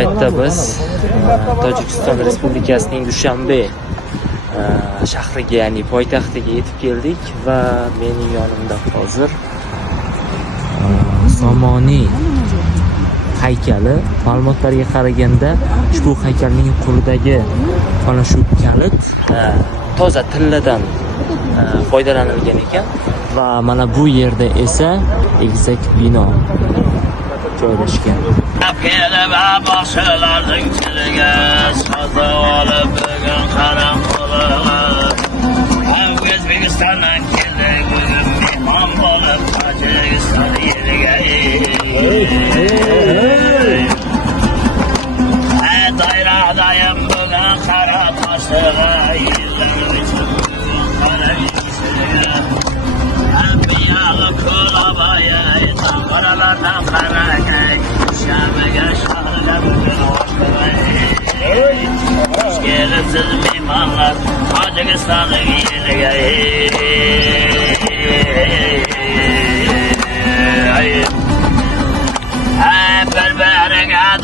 paytda biz Tojikiston Respublikasining Dushanbe shahriga, ya'ni poytaxtiga yetib keldik va mening yonimda hozir Somoniy haykali. Ma'lumotlarga qaraganda ushbu haykalning qo'lidagi mana shu kalit toza tilladan foydalanilgan ekan va mana bu yerda esa egizak bino joylashgan.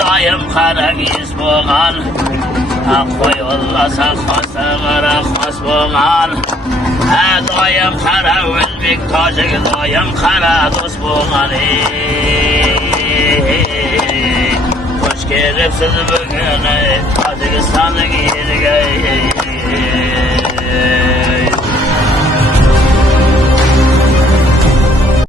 Doyum qaragiz bo'lgan, qo'y yo'llasa qosag'ara xos bo'lgan. Doyum qara o'zbek tojik, doyum qara do'st bo'lgan. Xush kelibsiz bugun Tojikistonning yeriga.